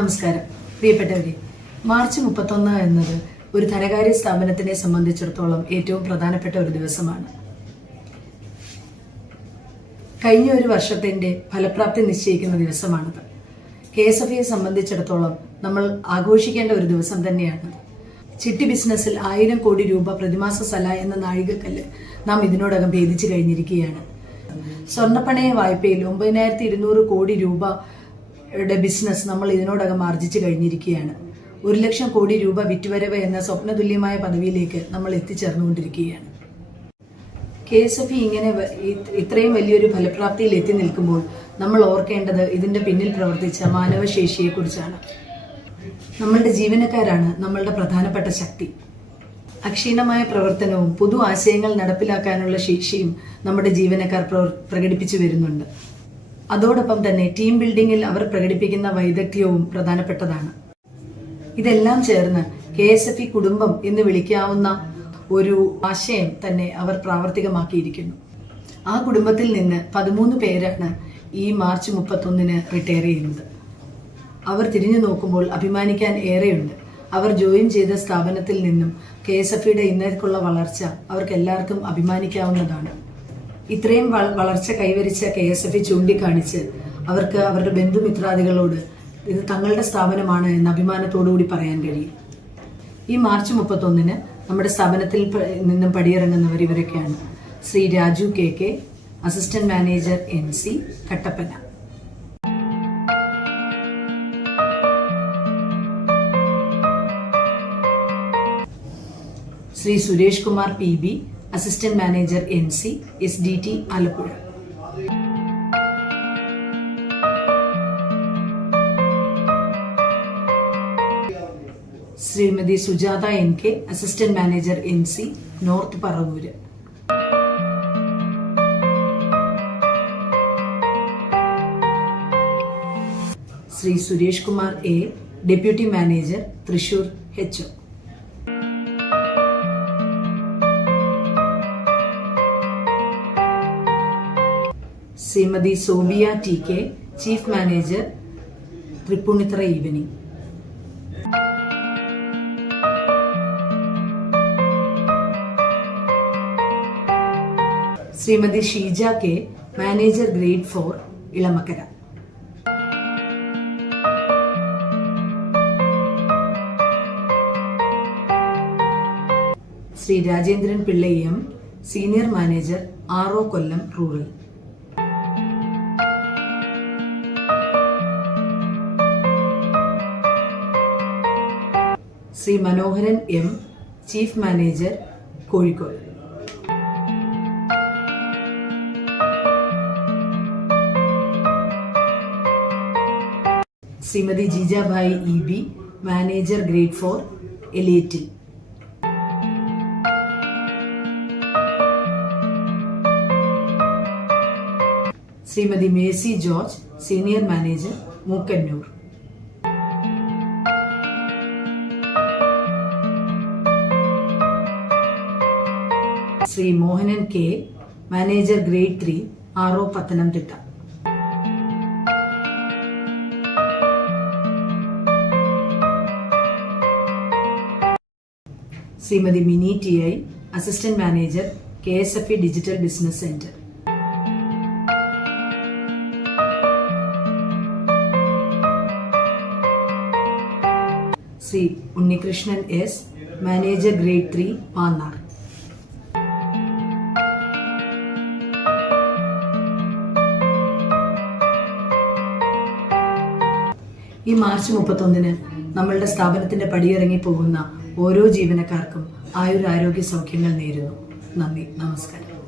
നമസ്കാരം. പ്രിയപ്പെട്ടവരെ മാർച്ച് മുപ്പത്തൊന്ന് എന്നത് ഒരു ധനകാര്യ സ്ഥാപനത്തിനെ സംബന്ധിച്ചിടത്തോളം ഏറ്റവും പ്രധാനപ്പെട്ട ഒരു ദിവസമാണ്. കഴിഞ്ഞ ഒരു വർഷത്തിന്റെ ഫലപ്രാപ്തി നിശ്ചയിക്കുന്ന ദിവസമാണത്. കെ എസ് എഫ് സംബന്ധിച്ചിടത്തോളം നമ്മൾ ആഘോഷിക്കേണ്ട ഒരു ദിവസം തന്നെയാണത് ചിട്ടി ബിസിനസ്സിൽ ആയിരം കോടി രൂപ പ്രതിമാസ സല എന്ന നാഴികക്കല്ല് നാം ഇതിനോടകം ഭേദിച്ചു കഴിഞ്ഞിരിക്കുകയാണ്. സ്വർണപ്പണയ വായ്പയിൽ ഒമ്പതിനായിരത്തി ഇരുന്നൂറ് കോടി രൂപയുടെ ബിസിനസ് നമ്മൾ ഇതിനോടകം ആർജിച്ചു കഴിഞ്ഞിരിക്കുകയാണ്. ഒരു ലക്ഷം കോടി രൂപ വിറ്റുവരവ് എന്ന സ്വപ്നതുല്യമായ പദവിയിലേക്ക് നമ്മൾ എത്തിച്ചേർന്നുകൊണ്ടിരിക്കുകയാണ്. കെ എസ് എഫ് ഇങ്ങനെ ഇത്രയും വലിയൊരു ഫലപ്രാപ്തിയിൽ എത്തി നിൽക്കുമ്പോൾ നമ്മൾ ഓർക്കേണ്ടത് ഇതിന്റെ പിന്നിൽ പ്രവർത്തിച്ച മാനവശേഷിയെക്കുറിച്ചാണ്. നമ്മളുടെ ജീവനക്കാരാണ് നമ്മളുടെ പ്രധാനപ്പെട്ട ശക്തി. അക്ഷീണമായ പ്രവർത്തനവും പുതു ആശയങ്ങൾ നടപ്പിലാക്കാനുള്ള ശേഷിയും നമ്മുടെ ജീവനക്കാർ പ്രകടിപ്പിച്ചു വരുന്നുണ്ട്. അതോടൊപ്പം തന്നെ ടീം ബിൽഡിംഗിൽ അവർ പ്രകടിപ്പിക്കുന്ന വൈദഗ്ധ്യവും പ്രധാനപ്പെട്ടതാണ്. ഇതെല്ലാം ചേർന്ന് കെ എസ് എഫ് ഇ കുടുംബം എന്ന് വിളിക്കാവുന്ന ഒരു ആശയം തന്നെ അവർ പ്രാവർത്തികമാക്കിയിരിക്കുന്നു. ആ കുടുംബത്തിൽ നിന്ന് പതിമൂന്ന് പേരാണ് ഈ മാർച്ച് മുപ്പത്തൊന്നിന് റിട്ടയർ ചെയ്യുന്നത്. അവർ തിരിഞ്ഞു നോക്കുമ്പോൾ അഭിമാനിക്കാൻ ഏറെയുണ്ട്. അവർ ജോയിൻ ചെയ്ത സ്ഥാപനത്തിൽ നിന്നും കെ എസ് എഫ് ഇയുടെ ഇന്നേക്കുള്ള വളർച്ച അവർക്ക് എല്ലാവർക്കും അഭിമാനിക്കാവുന്നതാണ്. ഇത്രയും വളർച്ച കൈവരിച്ച കെ എസ് എഫ് ചൂണ്ടിക്കാണിച്ച് അവർക്ക് അവരുടെ ബന്ധുമിത്രാദികളോട് ഇത് തങ്ങളുടെ സ്ഥാപനമാണ് എന്ന് അഭിമാനത്തോടുകൂടി പറയാൻ കഴിയും. ഈ മാർച്ച് മുപ്പത്തൊന്നിന് നമ്മുടെ സ്ഥാപനത്തിൽ നിന്നും പടിയിറങ്ങുന്നവർ ഇവരൊക്കെയാണ്. Shri Raju K K assistant manager N C Kattappana. Shri Suresh Kumar P B assistant manager N C S D T Alappuzha. Shrimati Sujatha N K assistant manager N C north Paravur. Shri Suresh Kumar A deputy manager Thrissur H Shrimati Sobia T K chief manager Tripunithura evening. Shrimati Sheeja K manager grade four Elamakkara. Shri Rajendran പിള്ളയ്യം senior manager R O Kollam rural. Shri Manoharan M chief manager Kozhikode. Shrimati Jeejabai E B manager grade four എലിയറ്റിൽ. Shrimati Macy George senior manager Mookkannoor. Shri Mohanan K manager grade three R O Pathanamthitta. Shrimati Mini T I assistant manager K S F E digital business centre. Shri Unnikrishnan S manager grade three Mannar ഈ March മുപ്പത്തൊന്നിന് നമ്മളുടെ സ്ഥാപനത്തിന്റെ പടിയിറങ്ങി പോകുന്ന ഓരോ ജീവനക്കാർക്കും ആയുരാരോഗ്യ സൗഖ്യങ്ങൾ നേരുന്നു. നന്ദി. നമസ്കാരം.